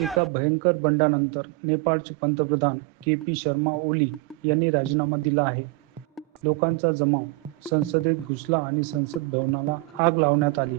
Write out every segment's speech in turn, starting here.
एका भयंकर बंडानंतर नेपाळचे पंतप्रधान के.पी. शर्मा ओली यांनी राजीनामा दिला आहे. लोकांचा जमाव संसदेत घुसला आणि संसद भवनाला आग लावण्यात आली.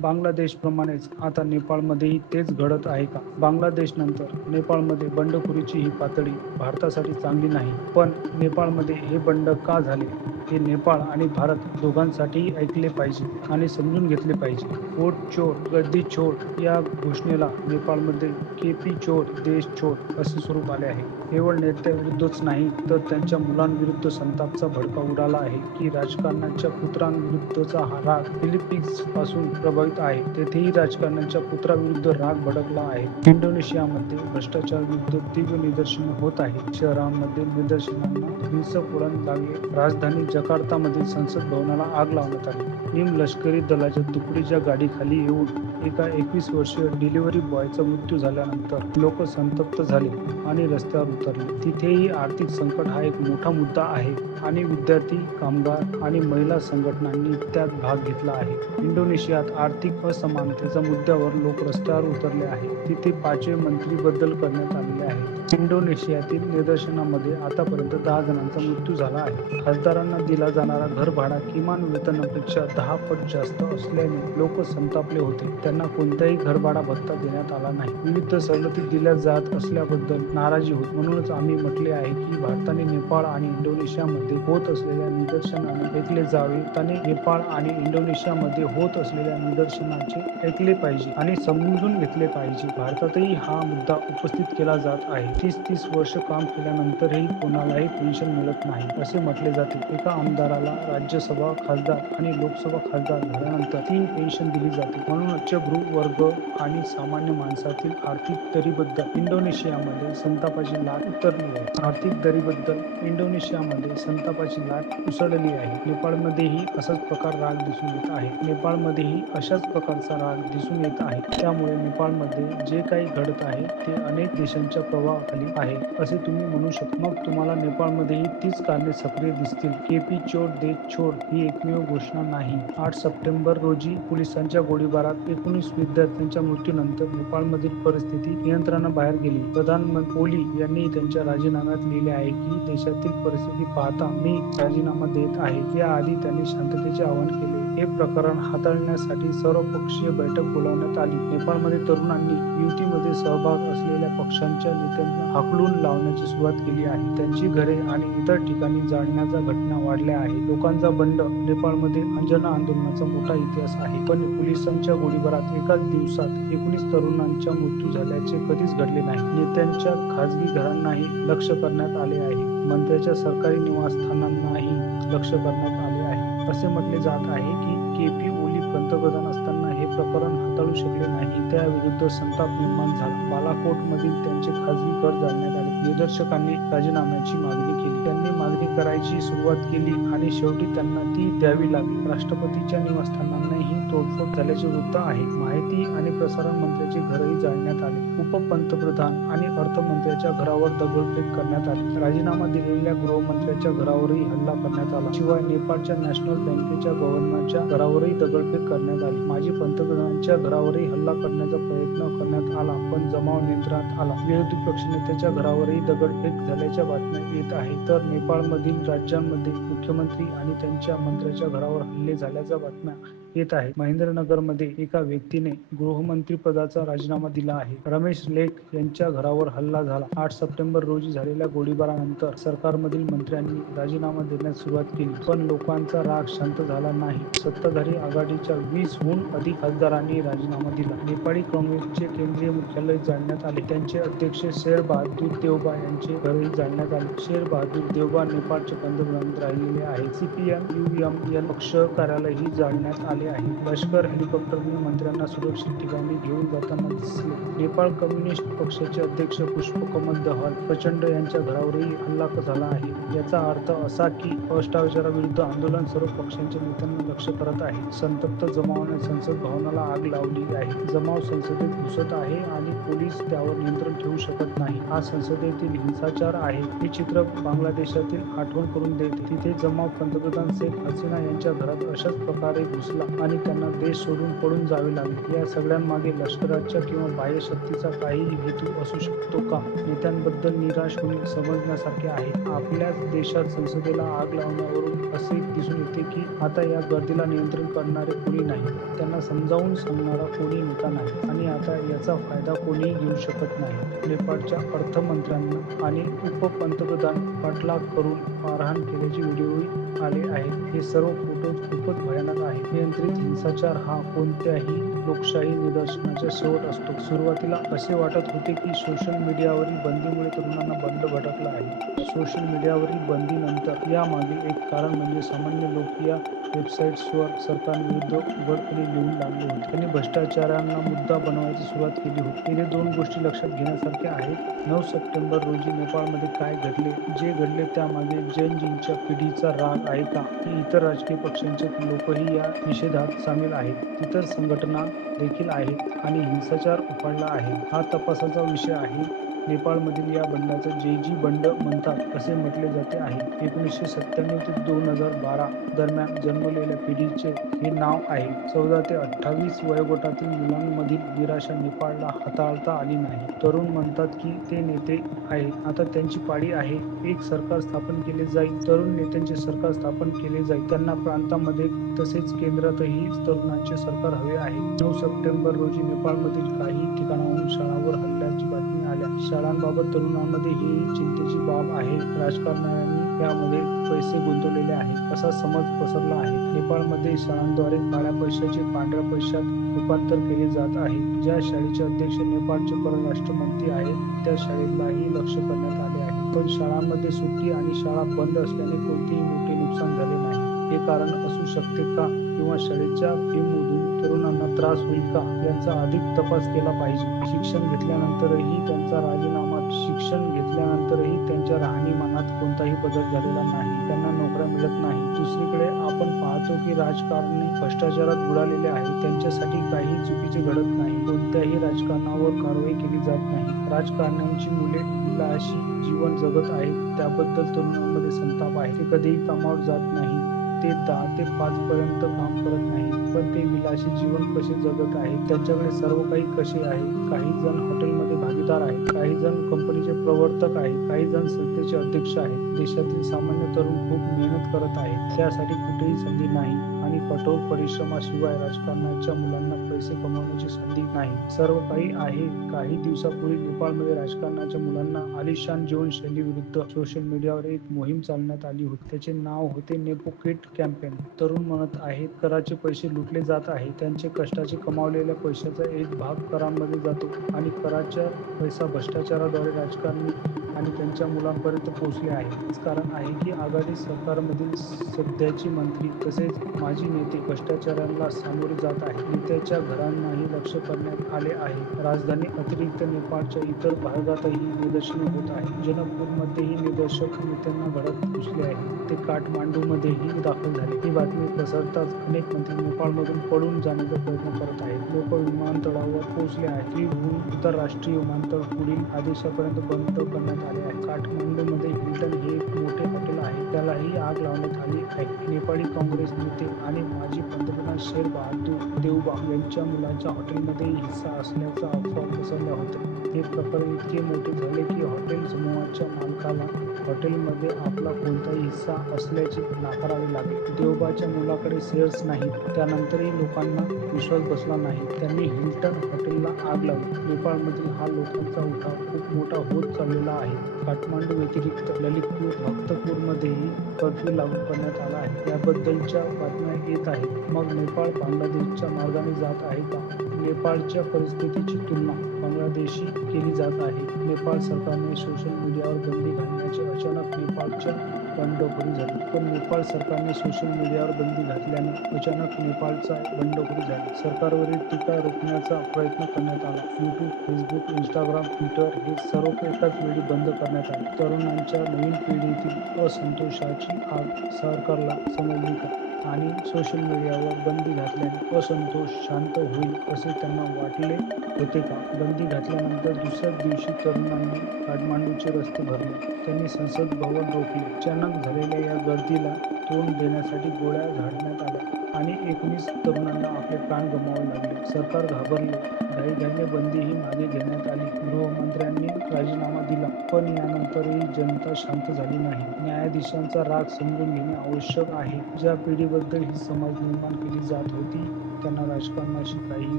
बांगलादेशप्रमाणेच आता नेपाळमध्येही तेच घडत आहे का? बांगलादेशनंतर नेपाळमध्ये बंडखोरीची ही पातळी भारतासाठी चांगली नाही. पण नेपाळमध्ये हे बंड का झाले हे नेपाळ आणि भारत दोघांसाठीही ऐकले पाहिजे आणि समजून घेतले पाहिजे. वोट चोर गद्दी छोड या घोषणेला नेपाळमध्ये के.पी. चोर देश छोड असे स्वरूप आले आहे. केवळ नेत्याविरुद्धच नाही तर त्यांच्या मुलांविरुद्ध संतापाचा भडका उडाला आहे की राजकारणाच्या पुत्रांविरुद्धचा हा राग फिलिपिन्स पासून प्रभावित आहे. तेथेही राजकारणाच्या पुत्राविरुद्ध राग भडकला आहे. इंडोनेशियामध्ये भ्रष्टाचाराविरुद्ध तीव्र निदर्शने होत आहेत. शहरांमध्ये निदर्शनांना हिंसक वळण लागले. राजधानी जकार्तामधील संसद भवनाला आग लावण्यात आली. निमलष्करी दलाच्या तुकडीच्या गाडीखाली येऊन एका 21 वर्षीय डिलिव्हरी बॉयचा मृत्यू झाल्यानंतर लोक संतप्त झाले आणि रस्त्यावर उतरले. तिथेही आर्थिक संकट हा एक मोठा मुद्दा आहे आणि विद्यार्थी, कामगार आणि महिला संघटनांनी त्यात भाग घेतला आहे. इंडोनेशियात आर्थिक असमानतेच्या मुद्द्यावर लोक रस्त्यावर उतरले आहेत. तिथे 5वे मंत्री बदल करण्यात आलेले आहे. इंडोनेशियातील निदर्शनामध्ये आतापर्यंत 10 जणांचा मृत्यू झाला आहे. खासदारांना दिला जाणारा घरभाडा किमान वेतनापेक्षा 10 पट जास्त असल्याने लोक संतापले होते. त्यांना कोणताही घरभाडा भत्ता देण्यात आला नाही. विविध सवलती दिल्या जात असल्याबद्दल नाराजी होती. म्हणूनच आम्ही म्हटले आहे की भारताने नेपाळ आणि इंडोनेशियामध्ये होत असलेल्या निदर्शनाने ऐकले जावे. भारताने नेपाळ आणि इंडोनेशियामध्ये होत असलेल्या निदर्शनाचे ऐकले पाहिजे आणि समजून घेतले पाहिजे. भारतातही हा मुद्दा उपस्थित केला जात आहे. 30 वर्ष काम केल्यानंतरही कोणालाही पेन्शन मिळत नाही असे म्हटले जाते. एका आमदाराला राज्यसभा खासदार आणि लोकसभा खासदार झाल्यानंतर 3 पेन्शन दिली जाते. म्हणून उच्चभ्रू वर्ग आणि सामान्य माणसातील आर्थिक दरीबद्दल इंडोनेशियामध्ये संतापाची लाट उतरली आहे. आर्थिक दरीबद्दल इंडोनेशियामध्ये संतापाची लाट उसळली आहे. नेपाळमध्येही असाच प्रकार राग दिसून येत आहे. नेपाळमध्येही अशाच प्रकारचा राग दिसून येत आहे. त्यामुळे नेपाळमध्ये जे काही घडत आहे ते अनेक देशांच्या प्रभावाखाली आहे असे तुम्ही म्हणू शकता. मग तुम्हाला नेपाळमध्येही तीच कारणे सक्रिय दिसतील. के.पी. चोर देश छोड ही एकमेव घोषणा नाही. 8 सप्टेंबर रोजी पोलिसांच्या गोळीबारात 19 विद्यार्थ्यांच्या मृत्यूनंतर नेपाळमधील परिस्थिती नियंत्रणाबाहेर गेली. प्रधानमंत्री ओली यांनी त्यांच्या राजीनाम्यात लिहिले आहे की देशातील परिस्थिती पाहता मी राजीनामा देत आहे. याआधी त्यांनी शांततेचे आवाहन केले. हे प्रकरण हाताळण्यासाठी सर्वपक्षीय बैठक बोलावण्यात आली. नेपाळमध्ये तरुणांनी युतीमध्ये सहभाग असलेल्या पक्षांच्या नेत्यांना हाकलून लावण्याची सुरुवात केली आहे. त्यांची घरे आणि इतर ठिकाणी जाळण्याच्या घटना वाढल्या आहेत. लोकांचा बंड नेपाळमध्ये अंजना आंदोलनाचा मोठा इतिहास आहे. पण पोलिसांच्या गोळीबारात एकाच दिवसात 19 तरुणांचा मृत्यू झाल्याचे कधीच घडले नाही. नेत्यांच्या खासगी घरांनाही लक्ष्य करण्यात आले आहे. मंत्र्यांच्या सरकारी निवासस्थानांनाही लक्ष्य करण्यात आले आहे. असे म्हटले जात आहे की के.पी. ओली पंतप्रधान असताना हे प्रकरण हाताळू शकले नाही. त्याविरुद्ध संताप निर्माण झाला. बालाकोटमधील त्यांचे खासगी घर जाळण्यात आले. निदर्शकांनी राजीनाम्याची मागणी केली. त्यांनी मागणी करायची सुरुवात केली आणि शेवटी त्यांना ती द्यावी लागली. राष्ट्रपतीच्या निवासस्थानांनाही तोडफोड झाल्याचे वृत्त आहे. माहिती आणि प्रसारण मंत्र्यांचे घरही जाळण्यात आले. उपपंतप्रधान आणि अर्थमंत्र्यांच्या घरावर दगडफेक करण्यात आली. राजीनामा दिलेल्या गृहमंत्र्यांच्या घरावरही हल्ला करण्यात आला. शिवाय नेपाळच्या नॅशनल बँकेच्या गव्हर्नरच्या घरावरही दगडफेक करण्यात आली. माजी पंतप्रधानांच्या घरावरही हल्ला करण्याचा प्रयत्न करण्यात आला पण जमाव नियंत्रणात आला. विरोधी पक्षनेत्याच्या घरावरही दगडफेक झाल्याच्या बातम्या येत आहेत. तर नेपाळमधील राज्यांमध्ये मुख्यमंत्री आणि त्यांच्या मंत्र्यांच्या घरावर हल्ले झाल्याच्या बातम्या येत आहेत. महेंद्रनगरमध्ये एका व्यक्तीने गृहमंत्रीपदाचा राजीनामा दिला आहे. रमेश लेख यांच्या घरावर हल्ला झाला. 8 सप्टेंबर रोजी झालेल्या गोळीबारानंतर सरकारमधील मंत्र्यांनी राजीनामा देण्यास सुरुवात केली. पण लोकांचा राग शांत झाला नाही. सत्ताधारी आघाडीच्या 20 हून अधिक खासदारांनी राजीनामा दिला. नेपाळी काँग्रेसचे केंद्रीय मुख्यालय जाळण्यात आले. त्यांचे अध्यक्ष शेर बहादूर देउबा यांचे घरही जाळण्यात आले. शेर बहादूर देउबा नेपाळचे पंतप्रधान राहिलेले आहेत. CPM-UMN पक्ष कार्यालयही जाळण्यात आले आहे. लष्कर हेलिकॉप्टरने मंत्र्यांना सुरक्षित ठिकाणी घेऊन जाताना दिसले. नेपाळ कम्युनिस्ट पक्षाचे अध्यक्ष पुष्पकमल दहाल प्रचंड यांच्या घरावरही हल्ला झाला आहे. याचा अर्थ असा की भ्रष्टाचाराविरुद्ध आंदोलन सर्व पक्षांच्या नेत्यांना लक्ष्य करत आहे. संतप्त जमावाने संसद भवनाला आग लावली आहे. जमाव संसदेत घुसत आहे आणि पोलीस त्यावर नियंत्रण ठेवू शकत नाही. हा संसदेतील हिंसाचार आहे. हे चित्र बांगलादेशातील आठवण करून देते. तिथे जमाव पंतप्रधान शेख हसीना यांच्या घरात अशाच प्रकारे घुसला आणि त्यांना देश सोडून पळून जावे लागले. या सगळ्यांमागे लष्कराच्या किंवा बाह्य शक्तीचा काही हेतू असू शकतो का? नेत्यांबद्दल निराश होणे समजण्यासारखे आहे. आपल्याच देशात संसदेला आग लावण्यावरून असे दिसून येते की आता या गर्दीला नियंत्रण करणारे कोणी नाही, त्यांना समजावून सांगणारा कोणी नेता नाही आणि आता याचा फायदा कोणीही घेऊ शकत नाही. नेपाळच्या अर्थमंत्र्यांना आणि उपपंतप्रधान पाठलाग करून मारहाण केल्याचे व्हिडिओही आले आहेत. हे सर्व फोटोज खूपच भयानक आहेत. नियंत्रित हिंसाचार हा कोणत्याही लोकशाही निदर्शनाचा शेवट असतो. सुरुवातीला असे वाटत होते की सोशल मीडियावरील बंदीमुळे तरुणांना बंड भटकला आहे. सोशल मीडियावरील बंदीनंतर यामागील एक कारण म्हणजे सामान्य लोक या वेबसाईट्सवर सरकारविरुद्ध उघडपणे लिहू लागले होते. त्यांनी भ्रष्टाचारांना मुद्दा बनवायला सुरुवात केली होती. येथे दोन गोष्टी लक्षात घेण्यासारख्या आहेत. 9 सप्टेंबर रोजी नेपाळमध्ये काय घडले? जे घडले त्यामागे जैनजींच्या पिढीचा राग आहे का? की इतर राजकीय पक्षांचे लोकही या निषेधात सामील आहेत? इतर संघटना देखील आहेत आणि हिंसाचार उफाळला आहे. हा तपासाचा विषय आहे. नेपाळमधील या बंडाचा जे.जी बंड म्हणतात असे म्हटले जाते आहे. 1997 ते 2012 दरम्यान जन्मलेल्या पिढीचे हे नाव आहे. 14 ते 28 वयोगटातील मुलांमधील निराशा नेपाळला हाताळता आली नाही. तरुण म्हणतात की ते नेते आहेत, आता त्यांची पाळी आहे. एक सरकार स्थापन केले जाईल, तरुण नेत्यांचे सरकार स्थापन केले जाईल. त्यांना प्रांतांमध्ये तसेच केंद्रातही तरुणांचे सरकार हवे आहे. 9 सप्टेंबर रोजी नेपाळमधील काही ठिकाणाहून शाळांवर हल्ल्याची बातमी आल्या. शाळांबाबत तरुणांमध्ये ही चिंतेची बाब आहे. राजकारण्यांनी यामध्ये पैसे गुंतवलेले आहेत असा समज पसरला आहे. नेपाळमध्ये शाळांद्वारे काळ्या पैशाचे पांढऱ्या पैशात रूपांतर केले जात आहे. ज्या शाळेचे अध्यक्ष नेपाळचे परराष्ट्र मंत्री आहेत त्या शाळेलाही लक्ष करण्यात आले आहे. पण शाळांमध्ये सुट्टी आणि शाळा बंद असल्याने कोणतेही मोठे नुकसान झाले नाही. हे कारण असू शकते का? किंवा शाळेच्या फीमधून तरुणांना त्रास होईल का? यांचा अधिक तपास केला पाहिजे. शिक्षण घेतल्यानंतरही त्यांचा राजीनामा शिक्षण घेतल्यानंतरही त्यांच्या राहणीमानात कोणताही बदल झालेला नाही. त्यांना नोकऱ्या मिळत नाही. दुसरीकडे आपण पाहतो की राजकारणी भ्रष्टाचारात बुडालेले आहेत. त्यांच्यासाठी काही चुकीचे घडत नाही. कोणत्याही राजकारणावर कारवाई केली जात नाही. राजकारण्यांची मुले विलासी जीवन जगत आहेत त्याबद्दल तरुणांमध्ये संताप आहे. ते कधीही कामावर जात नाही. ते 10 ते 5 पर्यंत काम करत नाही. पण ते विलासी जीवन कसे जगत आहेत? त्यांच्याकडे सर्व काही कसे आहे? काही जण हॉटेलमध्ये भागीदार आहेत, काही जण कंपनीचे प्रवर्तक आहेत, काही जण संस्थेचे अध्यक्ष आहेत. देशातील सामान्य तरुण खूप मेहनत करत आहेत. त्यासाठी कुठेही संधी नाही आणि कठोर परिश्रमाशिवाय राजकारणाच्या मुलांना पैसे कमवण्याची संधी नाही. सर्व काही आहे. काही दिवसांपूर्वी नेपाळमध्ये राजकारणाच्या मुलांना आलिशान जीवनशैलीविरुद्ध सोशल मीडियावर एक मोहीम चालवण्यात आली होती. त्याचे नाव होते नेपो किड कॅम्पेन. तरुण म्हणत आहेत कराचे पैसे लुटले जात आहे. त्यांचे कष्टाचे कमावलेल्या पैशाचा एक भाग करांमध्ये जातो आणि कराचा पैसा भ्रष्टाचाराद्वारे राजकारणी आणि त्यांच्या मुलांपर्यंत पोहोचले आहे. हेच कारण आहे की आघाडी सरकारमधील सध्याचे मंत्री तसेच माजी नेते भ्रष्टाचाराला सामोरे जात आहेत. नेत्याच्या घरांनाही लक्ष करण्यात आले आहे. राजधानी व्यतिरिक्त नेपाळच्या इतर भागातही निदर्शने होत आहेत. जनकपूरमध्येही निदर्शक नेत्यांना घरात घुसले आहेत. ते काठमांडूमध्येही दाखल झाले. ही बातमी पसरताच अनेक मंत्री नेपाळमधून पळून जाण्याचा प्रयत्न करत आहेत. लोक विमानतळावर पोहोचले आहेत. फ्रीहून आंतरराष्ट्रीय विमानतळ पुढील आदेशापर्यंत बंद करण्यात आले आहे. काठमांडूमध्ये हिल्टन हे एक मोठे हॉटेल आहे, त्यालाही आग लावण्यात आली आहे. नेपाळी काँग्रेस नेते आणि माजी पंतप्रधान शेर बहादूर देउबा यांच्या मुलाच्या हॉटेलमध्येही हिस्सा असल्याच्या अफवा पसरल्या होत्या. हे प्रकरण इतके मोठे झाले की हॉटेल समूहाच्या मालकाला हॉटेलमध्ये आपला कोणताही हिस्सा असल्याचे नाकारावे लागले. देउबाच्या मुलाकडे शेअर्स नाहीत. त्यानंतरही लोकांना विश्वास बसला नाही. त्यांनी हिल्टन हॉटेलला आग लावली. नेपाळमधील हा लोकांचा उठाव खूप मोठा होत चाललेला आहे. काठमांडू व्यतिरिक्त ललितपूर, भक्तपूरमध्येही कर्फ्यू लागू करण्यात आला आहे. याबद्दलच्या बातम्या येत आहेत. मग नेपाळ बांगलादेशच्या मार्गाने जात आहे का? नेपाळच्या परिस्थितीची तुलना बांगलादेशशी केली जात आहे. नेपाळ सरकारने सोशल मीडियावर बंदी घालण्याचे अचानक नेपाळच्या बंडखोरी झाली. पण नेपाळ सरकारने सोशल मीडियावर बंदी घातल्याने अचानक नेपाळचा बंडखोरी झाली. सरकारवरील टीका रोखण्याचा प्रयत्न करण्यात आला. यूट्यूब, फेसबुक, इंस्टाग्राम, ट्विटर हे सर्व एकाच वेळी बंद करण्यात आले. तरुणांच्या नवीन पिढीतील असंतोषाची आग सरकारला समजली का? आणि सोशल मीडियावर बंदी घातल्याने असंतोष शांत होईल असे त्यांना वाटले होते का? बंदी घातल्यानंतर दुसऱ्याच दिवशी तरुणांनी काठमांडूचे रस्ते भरले. त्यांनी संसद भवन रोखले. अचानक झालेल्या या गर्दीला तोंड देण्यासाठी गोळ्या झाडण्यात आल्या. आणि 19 तरुणांना आपले प्राण गमवावे लागले. सरकार घाबरले. घाईघाईने बंदी ही मागे घेण्यात आली. गृहमंत्र्यांनी राजीनामा दिला. पण यानंतरही जनता शांत झाली नाही. न्यायाधीशांचा राग समजून घेणे आवश्यक आहे. ज्या पिढीबद्दल ही समाज निर्माण केली जात होती त्यांना राजकारणाशी काहीही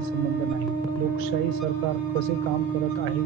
संबंध नाही. लोकशाही सरकार कसे काम करत आहे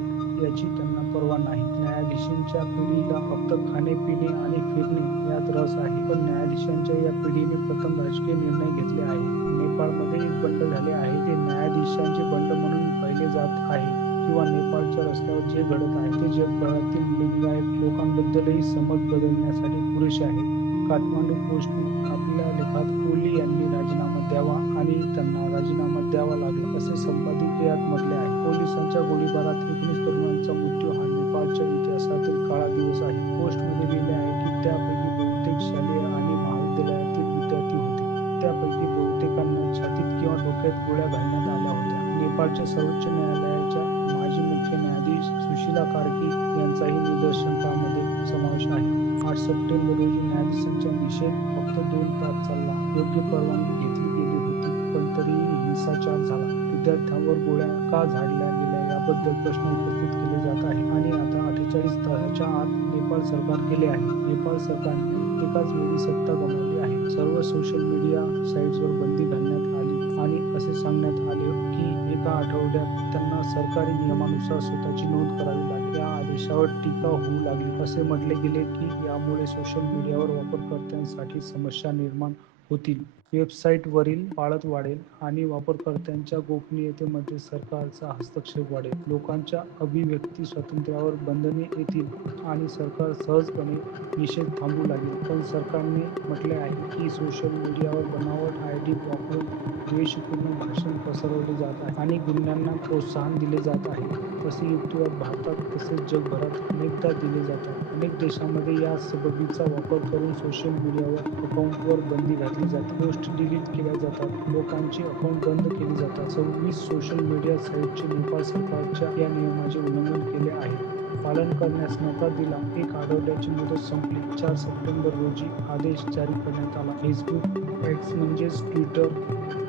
याची त्यांना पर्वा नाही. न्यायाधीशांच्या पिढीला फक्त खाणे, पिणे आणि फिरणे यात रस आहे. पण न्यायाधीशांच्या या पिढीने प्रथम राजकीय निर्णय घेतले आहे. नेपाळमध्ये एक बंड झाले आहे. ते न्यायाधीशांचे बंड म्हणून पाहिले जात आहे किंवा नेपाळच्या रस्त्यावर जे घडत आहे ते जगभरातील लिंगायत लोकांबद्दलही समज बदलण्यासाठी पुरेसे आहे. काठमांडू पोस्टने आपल्या लेखात ओली यांनी राजीनामा द्यावा आणि त्यांना राजीनामा द्यावा लागला असे संपादकीयात म्हटले आहे. पोलिसांच्या गोळीबारात 19 तरुणांचा मृत्यू हा नेपाळच्या इतिहासातील काळा दिवस आहे. पोस्टमध्ये लिहिले आहे की त्यापैकी बहुतेक शालेय आणि महाविद्यालयातील विद्यार्थी होते. त्यापैकी बहुतेकांना छातीत किंवा डोक्यात गोळ्या घालण्यात आल्या होत्या. नेपाळच्या सर्वोच्च न्यायालयाच्या माजी मुख्य न्यायाधीश सुशीला कार्की यांचाही निदर्शकांमध्ये समावेश आहे. 8 सप्टेंबर रोजी न्यायाधीशांचा निषेध फक्त 2 तास चालला. योग्य परवानगी घेतली गेली होती पण तरीही हिंसाचार झाला. विद्यार्थ्यांवर गोळ्या का झाडल्या गेल्या याबद्दल प्रश्न उपस्थित केले जात आहे आणि आता 48 तासाच्या आत नेपाळ सरकार गेले आहे. नेपाळ सरकारने एकाच वेळी सत्ता गमावली आहे. सर्व सोशल मीडिया साईट्सवर बंदी घालण्यात आली आणि असे सांगण्यात आले की एका आठवड्यात त्यांना सरकारी नियमानुसार स्वतःची नोंद करावी लागेल. या आदेशावर टीका होऊ लागली. असे म्हटले गेले की यामुळे सोशल मीडियावर वापरकर्त्यांसाठी समस्या निर्माण होतील. वेबसाईटवरील पाळत वाढेल आणि वापरकर्त्यांच्या गोपनीयतेमध्ये सरकारचा हस्तक्षेप वाढेल. लोकांच्या अभिव्यक्ती स्वातंत्र्यावर बंधने येतील आणि सरकार सहजपणे निषेध थांबवू लागेल. पण सरकारने म्हटले आहे की सोशल मीडियावर बनावट आयडी वापरून द्वेषपूर्ण भाषण पसरवले जात आहे आणि गुन्ह्यांना प्रोत्साहन दिले जात आहे. असे युक्तिवाद भारतात तसेच जगभरात अनेकदा दिले जातात. अनेक देशांमध्ये या सबबीचा वापर करून सोशल मीडियावर अकाउंटवर बंदी घातली जाते. पोस्ट डिलीट केल्या जातात. लोकांची अकाउंट बंद केली जातात. 26 सोशल मीडिया साईटचे नेपाळ सरकारच्या या नियमाचे उल्लंघन केले आहे. पालन करण्यास नकार दिला. 1 आठवड्याची मुदत संपली. 4 सप्टेंबर रोजी आदेश जारी करण्यात आला. फेसबुक, एक्स म्हणजेच Twitter,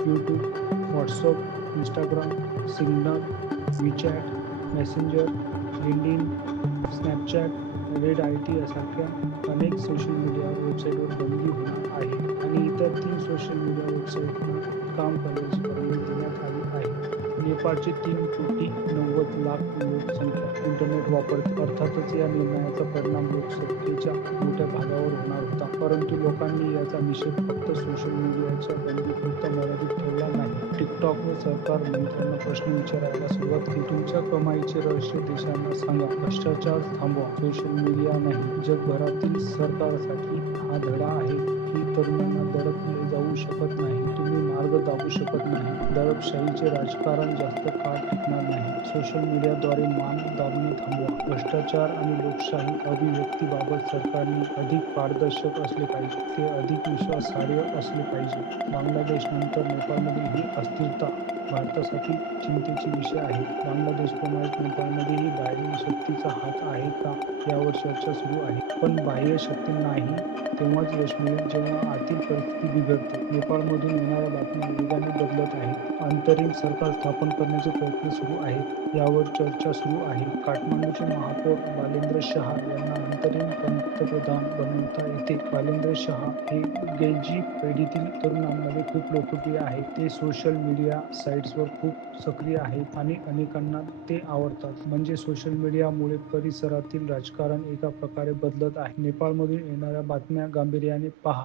YouTube, WhatsApp, Instagram, Signal, WeChat, Messenger, LinkedIn, Snapchat, Reddit यासारख्या अनेक सोशल मीडिया वेबसाईटवर बंदी होणार आहे आणि इतर 3 सोशल मीडिया वेबसाईटना काम करण्याची परवानगी देण्यात आली आहे. नेपाळची 3,90,00,000 लोकसंख्या इंटरनेट वापरते. अर्थातच या निर्णयाचा परिणाम लोकसंख्येच्या मोठ्या भागावर होणार होता. परंतु लोकांनी याचा निषेध फक्त सोशल मीडियाच्या बंदीपुरता मर्यादित ठेवला नाही. टिकटॉकने सरकार मंत्र्यांना प्रश्न विचारायला सुरुवात केली. तुमच्या कमाईचे रहस्य देशांना सांगा. भ्रष्टाचार थांबवा. सोशल मीडिया नाही. जगभरातील सरकारसाठी हा धडा आहे की तरुणांना दडपले जाऊ शकत नाही. तुम्ही मार्ग दाबू शकत नाही. दडपशाहीचे राजकारण जास्त काळ टिकणार नाही. सोशल मीडियाद्वारे मान दाबणे थांबवा. भ्रष्टाचार आणि लोकशाही अभिव्यक्तीबाबत सरकारने अधिक पारदर्शक असले पाहिजे. ते अधिक विश्वासार्ह असले पाहिजे. बांगलादेशनंतर नेपाळमधील ही अस्थिरता भारतासाठी चिंतेचे विषय आहे. बांगलादेशप्रमाणेच नेपाळमध्येही बाहेरील शक्तीचा हात आहे का यावर चर्चा सुरू आहे. पण बाह्य शक्ती नाही तेव्हाच यश मिळेल जेव्हा आतील परिस्थिती बिघडते. नेपाळमधून येणाऱ्या बातम्या वेगाने बदलत आहेत. अंतरिम सरकार स्थापन करण्याचे प्रयत्न सुरू आहेत. यावर चर्चा सुरू आहे. काठमांडूचे महापौर बालेंद्र शहा यांना अंतरिम पंतप्रधान बनवता येते. बालेंद्र शहा हे गेलजी पिढीतील तरुणांमध्ये खूप लोकप्रिय आहेत. ते सोशल मीडिया साईट्सवर खूप सक्रिय आहेत आणि अनेकांना ते आवडतात. म्हणजे सोशल मीडियामुळे परिसरातील राजकारण एका प्रकारे बदलत आहे. नेपाळमधून येणाऱ्या बातम्या गांभीर्याने पहा.